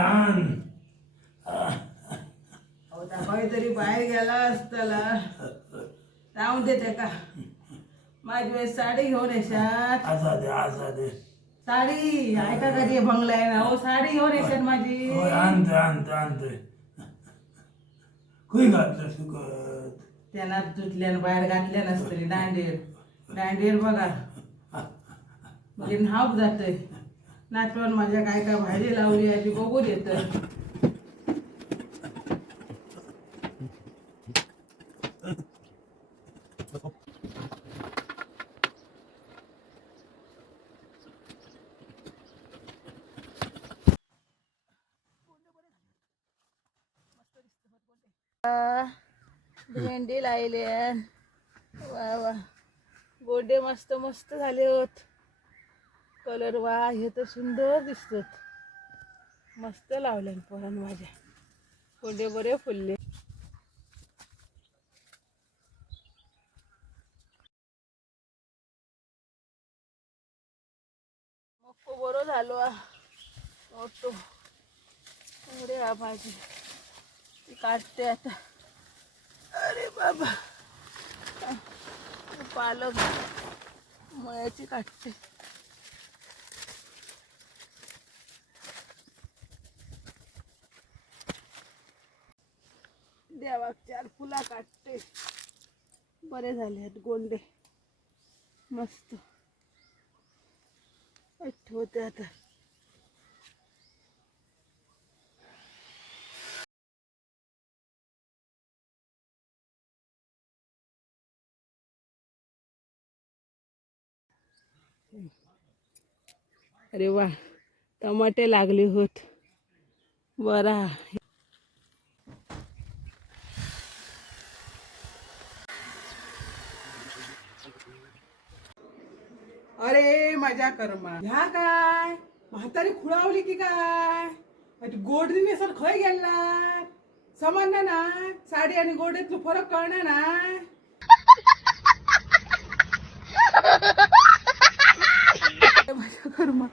आण अहो त्या काहीतरी बाहेर गेला असताला. राहून दे का. माझी वेळेस साडी घेऊन येशात. असा दे असा दे. साडी? ऐका कधी भंगलाय ना हो साडी घेऊन येशात माझी. आणते आणते आणते. कुई घातलं सुकत त्यांना तुटल्यानं बाहेर घातल्या नसतरी दांडेर. दांडेर बघा. म्हणजे नाव जातंय. नाचवण माझ्या काय काय भाजी लावली आहे ती देत येतं. भेंडी लायली वा वा. गोडे मस्त मस्त झाले होत. कलर वा हे तर सुंदर दिसतात. मस्त लावल्या पोरान माझ्या. गोडे बरे फुलले. मक्को बरो झालो आ. मोठो. एवढे हा भाजी ती काढते आता. अरे बाबा. पालक. मळ्याची काढते. देवाक चार फुला काटते. बरे झाले आहेत गोंडे. मस्त. होते आता. अरे वा टमाटे लागले होत. बरा. अरे माझ्या कर्मा ह्या काय? म्हातारी खुळावली की काय? अरे गोडीने सर खय गेला समान ना साडी आणि गोडीतलं फरक कळणार ना? माझ्या कर्मा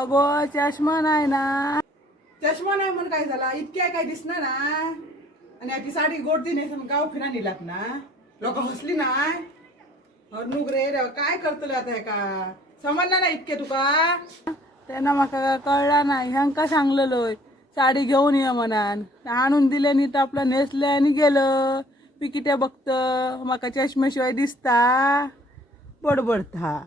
अगो चष्मा नाही ना? चष्मा नाही म्हणून काय झाला? इतक्या काय दिसणार ना? आणि आपली साडी गोडदी दिने गाव फिरा निलात ना? लोक हसली नाही हरनुक रे रे काय करतले आता हे का? समजला ना इतके तुका? त्यांना म्हाका कळला नाही ह्यांका सांगलेलोय साडी घेऊन ये म्हणान. आणून दिले नी तर आपलं नेसले आणि गेलं. पिकिट्या बघत माका चष्म्याशिवाय दिसता. बडबडता.